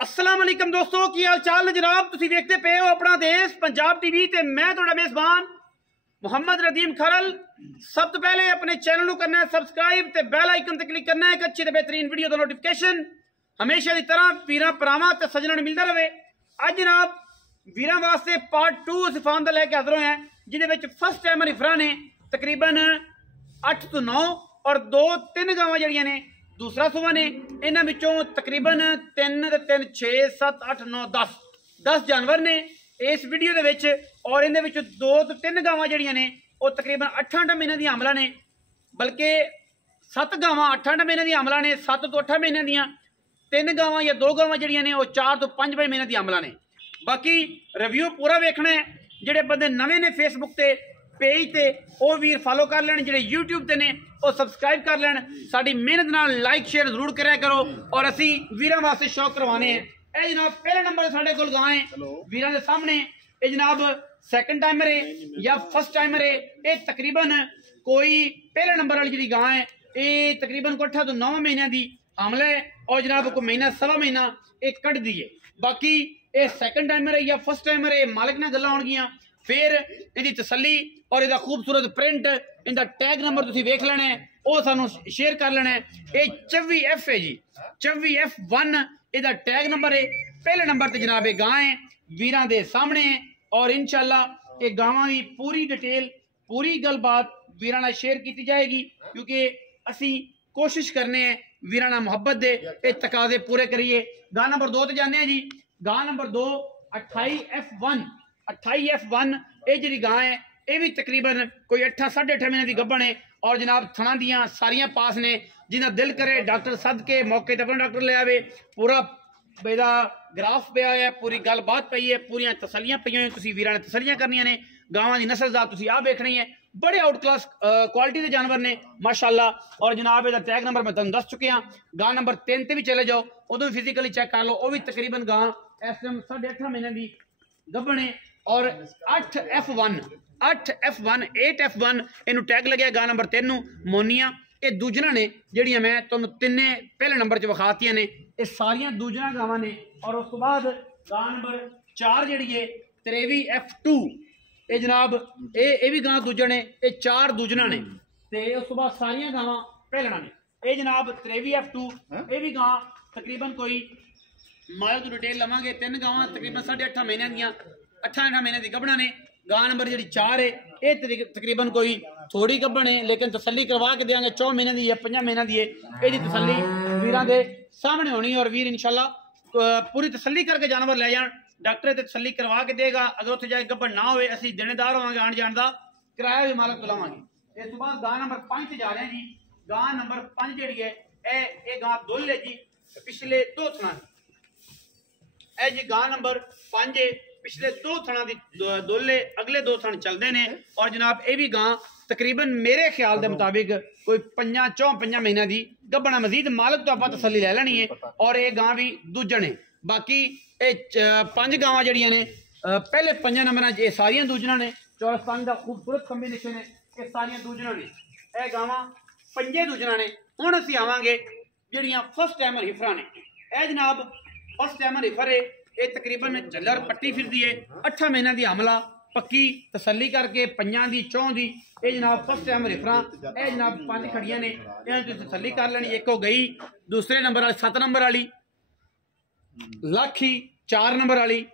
अस्सलाम वालेकुम दोस्तों, की हाल चाल जनाब। तुसी देखते पे हो अपना देश पंजाब टीवी ते मैं तुहाडा मेजबान मुहम्मद रदीम खरल। सब तो पहले अपने चैनल को करना है सबसक्राइब ते बेल आइकन ते क्लिक करना है एक अच्छी ते बेहतरीन वीडियो का नोटिफिकेशन हमेशा की तरह वीरां भरावां ते सज्जणां नूं मिलदा रहे। अज जनाब वीरां वास्ते पार्ट 2 सिफान दा लैके हाज़र होए हैं, जिहदे विच फर्स्ट टाइमर इफरा ने तकरीबन 8 तो 9 और 2-3 गावां जड़ियां ने दूसरा सूबा ने। इन्हां विचों तकरीबन 3 ते 3 6 7 8 9 10 जानवर ने इस वीडियो दे विच, और इन्हां विचों 2 तो 3 गावां जड़ियां ने वो तकरीबन 8 महीने दी आमला ने, बल्कि 7 गावां 8 महीने दी आमला ने, 7 तो 8 महीने दियां 3 गावां या 2 गावां जड़ियां ने वो 4 तो 5 महीने दी आमला ने। बाकी रिव्यू पूरा वेखना है। जिहड़े बंदे नवे ने फेसबुक ते पेज ते वो वीर फॉलो कर लैन, जिहड़े यूट्यूब ते ने वो सबसक्राइब कर लैन। साडी मेहनत नाल लाइक शेयर जरूर करा करो और असी वीरां वास्ते शौक करवाने हैं। ए जनाब पहले नंबर साडे कोल गां है वीरां दे सामने। ये जनाब सैकंड टाइमर है या फर्स्ट टाइमर है, ये तकरीबन कोई पहले नंबर वाली जी गां है, ये तकरीबन 8 तो 9 महीनों की आमला है और जनाब को महीना सवा महीना एक कट दी है। बाकी ये सैकंड टाइमर है या फर्स्ट टाइमर है, मालिक ने गल्लां होणगियां। फिर इहदी तसल्ली और इहदा खूबसूरत प्रिंट, इहदा टैग नंबर तुसीं वेख लेना है, वो सानू शेयर कर लेना है। ये 24F है जी, 24F1 इहदा टैग नंबर है। पहले नंबर ते जनाब ये गां है वीरां दे सामने है और इंशाल्लाह ये गावां दी पूरी डिटेल पूरी गलबात वीरां नाल शेयर की जाएगी, क्योंकि असी कोशिश करने हैं वीरां नाल मुहब्बत दे ये तकाजे पूरे करिए। गां नंबर 2 ते जाने हैं जी। गां नंबर 2 28F1 ये जी गां है, ये भी तकरीबन कोई 8 साढ़े 8 महीने की गब्बन है और जनाब थना दियां सारियां पास ने। जिन्हें दिल करे डॉक्टर सद के मौके पर अपना डॉक्टर ले आवे। पूरा बेदा ग्राफ पे आया, पूरी गलबात पई है, पूरी तसलियां पई हुई, तुसीं वीरां ने तसलियां करनियां ने। गावां दी नस्ल जात तुसीं आ देखनी है, बड़े आउट क्लास क्वालिटी के जानवर ने माशाअल्लाह। और जनाब इहदा टैग नंबर मैं तुहानूं दस चुके हैं। गां नंबर 3 ते भी चले जाओ, उदों भी फिजिकली चेक कर लो, वो भी तकरीबन गां इस टाइम 8.5 महीने की गब्बन है। और 8F1 इनू टैग लगे गां नंबर 3 मोनिया। ये दूजना ने जड़ियां मैं तुहानूं तिन्ने पहले नंबर च विखातियां ने, ये सारियां दूजना गावां ने। और उस तो बाद गां नंबर 4 जी है 23F2, ये जनाब ये भी गां दूजन ने, ये 4 दूजना ने ते उस तो बाद सारियां गावां पहलना ने। ये जनाब 23F2 ये भी गां तकरीबन कोई माल तो डिटेल लवांगे। 3 गावां तकरीबन 8.5 महीने दियां 8 महीने की गब्बना ने। गां नंबर जी 4 है ये तकरीबन कोई थोड़ी गब्बन है, लेकिन तसल्ली करवा के देंगे 4 महीने की या 5 महीने की है। ये तसल्ली वीरां दे सामने होनी और वीर इंशाल्लाह पूरी तसल्ली करके जानवर ले जान। डॉक्टर ते तसल्ली करवा के देगा। अगर उत्थे जाके गब्बन ना होवे असीं देनेदार होवांगे, आण जाण दा किराया भी मालक तो लवांगे। इस तो बाद गां नंबर 5 ते जा रहे हैं जी। गां नंबर 5 जी है ये गां दुल है जी, पिछले 2 थना है जी। गां नंबर 5 है, पिछले 2 थना दी दुल है, अगले 2 थन चलते हैं। और जनाब ये भी गां तकरीबन मेरे ख्याल के मुताबिक कोई 5 महीने की गब्बना। मजीद मालक तो आप तसल्ली ले लेनी है। और ये गां भी दूजन है। बाकी ये 5 गावां जड़ियां ने पहले 5 नंबर ये सारियां दूजना ने। चौरस्तान का खूबसूरत कॉम्बीनेशन है, ये सारियां दूजना ने, ये गावां 5 दूजना ने। हुण असीं आवांगे जड़ियां फर्स्ट टाइमर हिफरा ने। यह जनाब फर्स्ट टाइमर हिफर है, ये तकरीबन झल्लर पट्टी फिरदी है, 8 महीने की हमला पक्की तसल्ली करके 5 दी 4 दी। ये जनाब फर्स्ट टाइमर हिफरा, ये जनाब 5 खड़ियां ने, इन्हां तसल्ली कर लेनी। एक हो गई दूसरे नंबर वाली 7 नंबर वाली लाखी 4 नंबर वाली,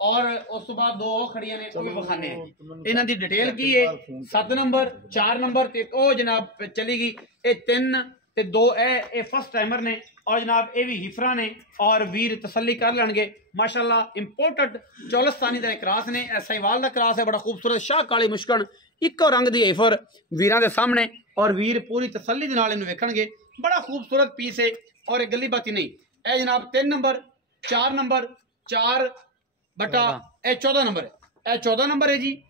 और उस तो बाद 2 खड़ियां ने, वो भी विखाने हैं। इन्हां दी डिटेल की है 7 नंबर 4 नंबर ते ओ जनाब चली गई ये 3 ते 2 ए फर्स्ट टाइमर ने। और जनाब ये भी हिफरा ने और वीर तसल्ली कर लेंगे माशाल्लाह। इंपोर्टेड चौलस्तानी का क्रॉस ने, साहिवाल का क्रॉस है, बड़ा खूबसूरत शाह काली मुश्कन इको रंग की हिफर वीरां दे सामने। और वीर पूरी तसल्ली दे नाल इहनूं वेखणगे, बड़ा खूबसूरत पीस है और एक गली बाती नहीं। ए जनाब 3 नंबर 4 नंबर 4 बटा 14 नंबर है, यह 14 नंबर है जी।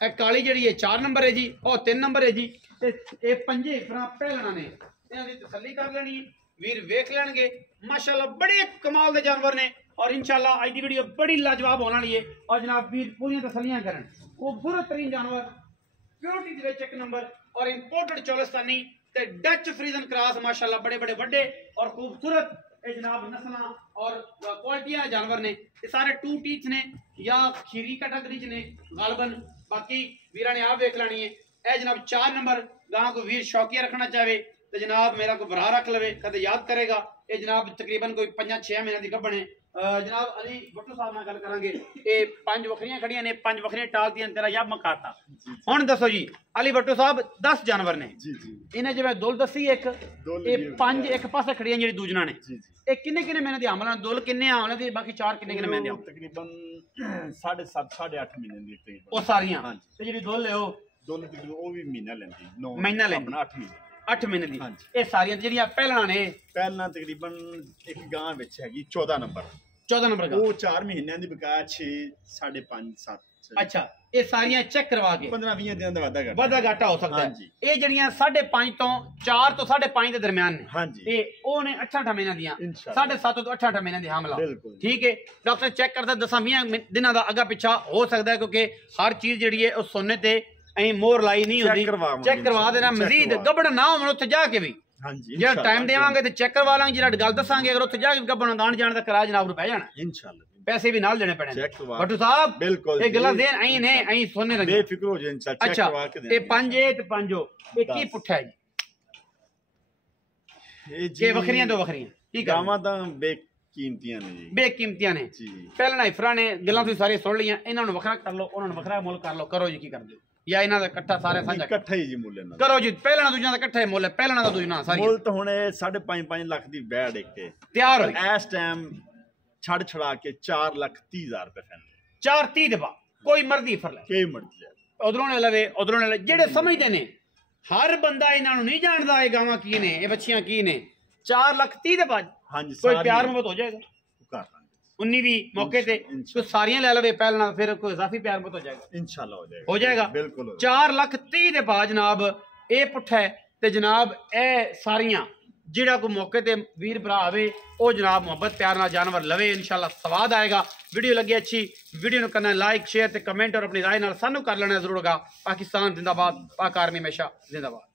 ए काली जी है 4 नंबर है जी, और 3 नंबर है जी। ये 5 हिफर पहलना ने, इन्हां दी तसल्ली कर लेनी है, वीर वेख लेंगे माशाल्लाह। बड़े कमाल के जानवर ने और इंशाल्लाह अज की वीडियो बड़ी लाजवाब होने वाली है। और जनाब वीर पूरी तसल्लियां करन, खूबसूरत तरीन जानवर प्योरिटी दे विच 1 नंबर और इंपोर्टेड चौलस्तानी ते डच फ्रीजन क्रॉस माशाल्लाह बड़े बड़े वड्डे और खूबसूरत जनाब नस्ल और क्वालिटी जानवर ने, ये सारे 2 टीथ ने या खीरी कैटेगरी च ने गालबन। बाकी वीरा ने आप देख लेनी है। ए जनाब 4 नंबर गां को वीर शौकिया रखना चाहे तो जनाब मेरा को भरा रख लवे, कदे याद करेगा। ये जनाब तकरीबन कोई 5-6 महीने की गब्बन है। जनाब अली भट्टू साहब नाल गल करांगे। ये 5 बकरियां खड़ियां ने, 5 बकरियां टाल दियां, तेरा यब मकाता। हुण दसो जी अली भट्टू साहब 10 जानवर ने जी जी, इन्हें जिवें दुल दसी एक, ये 5 एक पासे खड़ियां जेडी दूजना ने जी जी, ये किन्ने किन्ने महीने दी आमला दुल किन्ने आमला दी, बाकी 4 किन्ने किन्ने महीने दी? तकरीबन 7.5 8.5 महीने दी तकरीबन ओ सारियां। ते जेडी दुल है दुल तकरीबन ओ भी महीना लेंदी, 9 महीना लेंदी, अपना 8 महीने 8 महीने दी। ये सारियां जेडियां पहला ने, पहला तकरीबन एक गां विच हैगी 14 नंबर, 14 नंबर का वो 4 महीनों दी बकाया 6 5.5 7। अच्छा, ये सारियां चेक करवा के 15-20 दिन दा वादा घाटा हो सकता है। ये जड़ियां 5.5 तो 4 तो 5.5 के दरमियान ने। हाँ जी, ये ओ ने 8 महीने दियां, 7.5 तो 8 महीने दी हमला। ठीक है, डॉक्टर चेक करदा 10-20 दिनां दा अगा पिछा हो सकता है, क्योंकि हर चीज जड़ी है उस सोने ते ऐ मोहर लाई नहीं होंदी। चेक करवा देना, मजीद गबड़ ना होवन उत्थे जाके भी। हाँ जी, जे टाइम देवांगे ते चेक करवा लांगे, जेड़ा गल दसांगे अगर उत्थे जाके गबड़ दान जाण दा किराया जनाब नु पै जाना इंशाल्लाह। पैसे भी नाल देने पड़े भट्टू साहब, बिल्कुल ये गल्लां देन ऐ ने ऐ सोने लगे, बेफिक्र हो जाए इंशाल्लाह। चेक करवा के दे। ये 5 ते 5 ये की पुठा है जी? ये बकरियां 2 बकरियां की गावां दा बेकीमतियां ने जी, बेकीमतियां ने जी। पहले नाइफरा ने गल्लां तुसीं सारी सुन लियां, इन्हां नु वखरा कर लो, उन्हां नु वखरा मुल कर लो। करो जी, की कर दो या इन्हां दा इकट्ठा सारे साझा इकट्ठा ही जी मुल इन्हां करो जी। पहला ना दूजा दा इकट्ठा ही मुल है, पहला ना दा दूजा सारी मुल तो हुणे 5.5 लाख दी बैड एक तैयार हो इस टाइम छड़ छड़ा के 4,30,000 रुपए फैन 4.30 दबा कोई मर्जी फर ले, कोई मर्जी उधरों ने लवे उधरों ने लवे। जेड़े समझदे ने हर बंदा इन्हां नु नहीं जानदा ये गावां की ने, ये बच्चियां की ने। 4,30,000 दे बाद हां जी कोई प्यार मोहब्बत हो जाएगा, कर लांगे 19 भी मौके ते तो सारियां ले लवे पहला, फिर कोई इजाफी प्यार मोहब्बत हो जाएगा इंशाल्लाह, हो जाएगा बिल्कुल। 4,30,000 दे बाद जनाब ए पुठा है ते जनाब ए सारियां जिहड़ा को मौके ते वीर भरा आवे ओ जनाब मोहब्बत प्यार नाल जानवर लवे, इंशाल्लाह स्वाद आएगा। वीडियो लगी अच्छी, वीडियो को करना लाइक शेयर ते कमेंट और अपनी राय नाल सानू कर लेना जरूर होगा। पाकिस्तान जिंदाबाद, पाक आर्मी हमेशा जिंदाबाद।